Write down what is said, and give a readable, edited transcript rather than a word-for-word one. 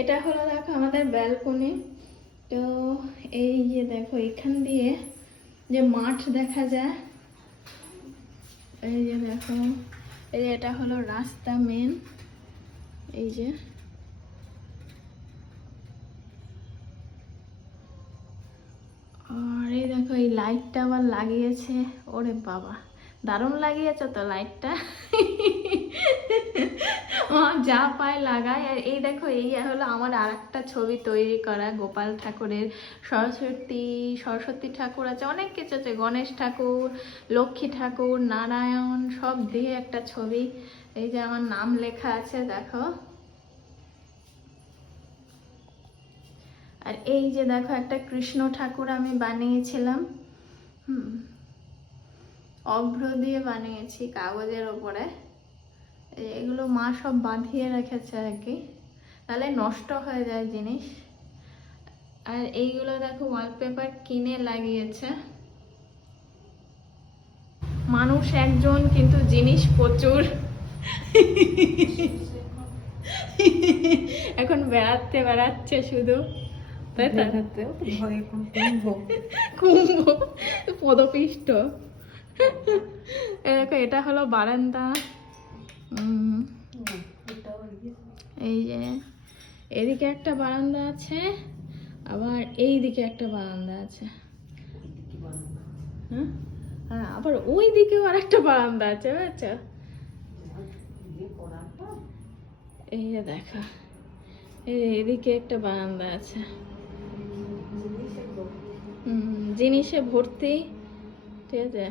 এটা হলো দেখো আমাদের ব্যালকনি। তো এই যে দেখো এখান দিয়ে যে মাঠ দেখা যায়, এই যে দেখো, এই যে এটা হলো রাস্তা মেন, এই যে আর এই দেখো এই লাইটটা আবার লাগিয়েছে। ওরে বাবা, দারুণ লাগিয়েছে তো লাইটটা। যা পায় লাগায়। আর এই দেখো এই হলো আমার আর একটা ছবি তৈরি করা গোপাল ঠাকুরের, সরস্বতী ঠাকুর আছে, অনেক কিছু আছে, গণেশ ঠাকুর, লক্ষ্মী ঠাকুর, নারায়ণ, সব দিয়ে একটা ছবি। এই যে আমার নাম লেখা আছে দেখো। আর এই যে দেখো একটা কৃষ্ণ ঠাকুর আমি বানিয়েছিলাম, অভ্র দিয়ে বানিয়েছি কাগজের ওপরে। এগুলো মা সব বাঁধিয়ে রেখেছে আর কি, তাহলে নষ্ট হয়ে যায় জিনিস। আর এইগুলো দেখো ওয়ালপেপার কিনে লাগিয়েছে। মানুষ একজন কিন্তু জিনিস প্রচুর। এখন বেড়াচ্ছে শুধু, তাই তো? কুম্ভ পদপিষ্ট। দেখো এটা হলো বারান্দা। এই যে এদিকে একটা বারান্দা আছে, আবার এই দিকে একটা বারান্দা আছে। হ্যাঁ, আবার ওই দিকেও আর একটা বারান্দা আছে, বুঝছো? এই যে দেখো, এদিকে একটা বারান্দা আছে। জিনিসে ভর্তি, ঠিক আছে।